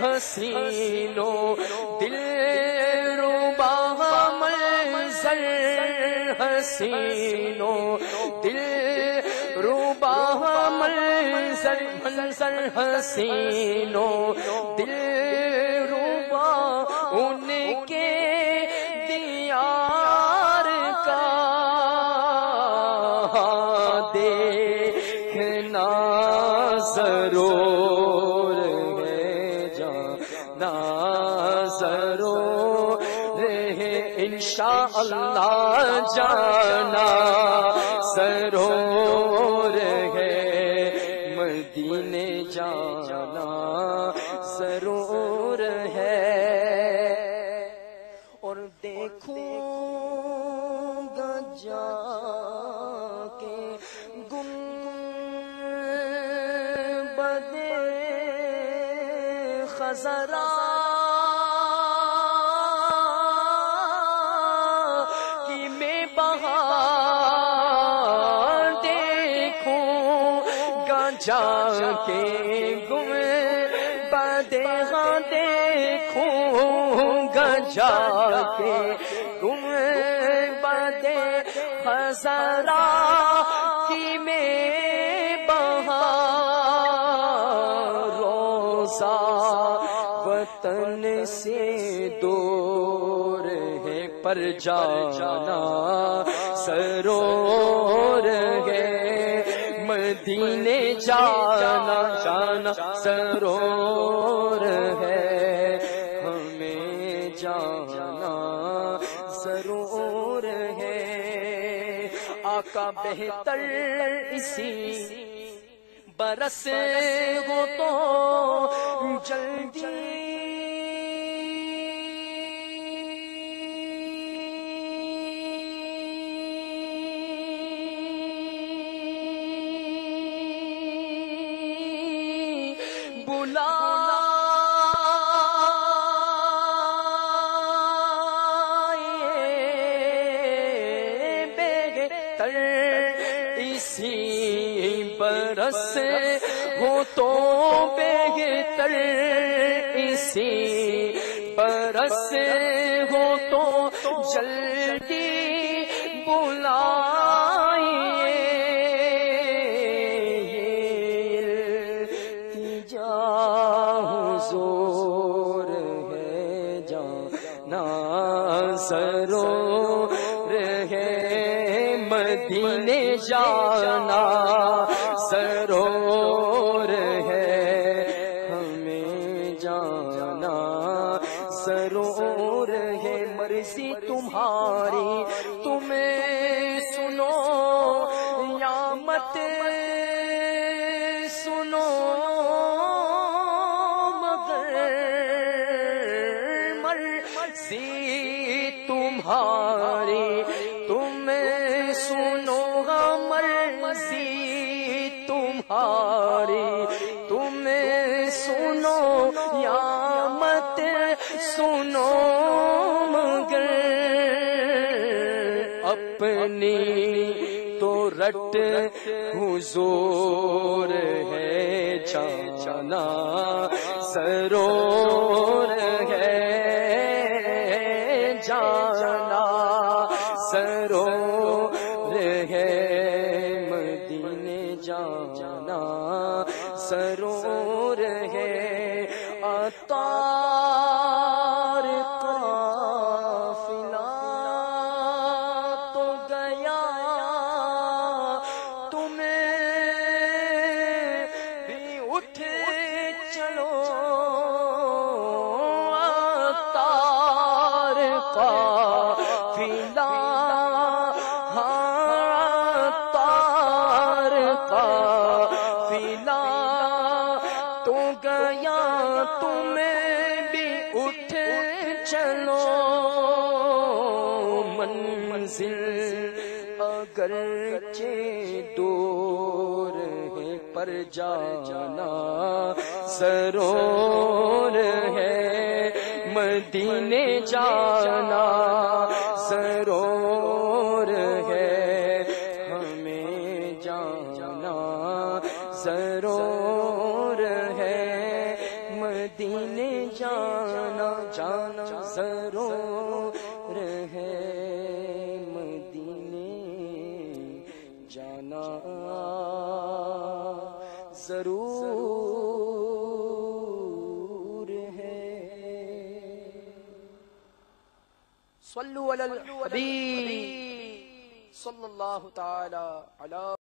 حسینوں دل ربا منظر حسینوں دل ربا منظر حسینوں دل ربا ان کے دیار کا دیکھنا ضرور ہے جانا ضرور ہے انشاءاللہ جانا ضرور ہے مدینے جانا ضرور ہے اور دیکھوں گا جا کے گنبد خضرا کی میں بہار دیکھوں گا جا کے گنبد دیکھوں گا جا کے گنبد خضرا کی میں بہار روزہ وطن سے دور ہے پر جانا ضرور ہے مدینے جانا جانا ضرور ہے ہمیں جانا ضرور ہے آقا بہتر اسی برس ہو تو جلدی بلا اسی برس ہو تو بہتر اسی برس ہو تو جلدی بلائیے التجا حضور ہے جانا ضرور ہے مدینے جانا ضرور ہے ہمیں جانا ضرور ہے مرضی تمہاری تمہیں سنو یا مت سنو مگر مرضی تمہاری تمہیں سنو مرضی تمہاری تمہیں سنو یا مت سنو مگر اپنی تو رٹ حضور ہے جانا ضرور ہے جانا ضرور ہے مدینے جانا ضرور ہے عطار قافلہ تو گیا تمہیں بھی اٹھ چلو عطار قافلہ عطار قافلہ تو گیا تمہیں بھی اٹھ چلو منزل اگرچہ دور ہے پر جانا ضرور ہے مدینے جانا ضرور ہے ہمیں جانا ضرور ہے مدینے ضرور ہے۔ صلو علی الحبیب صلی اللہ تعالی علی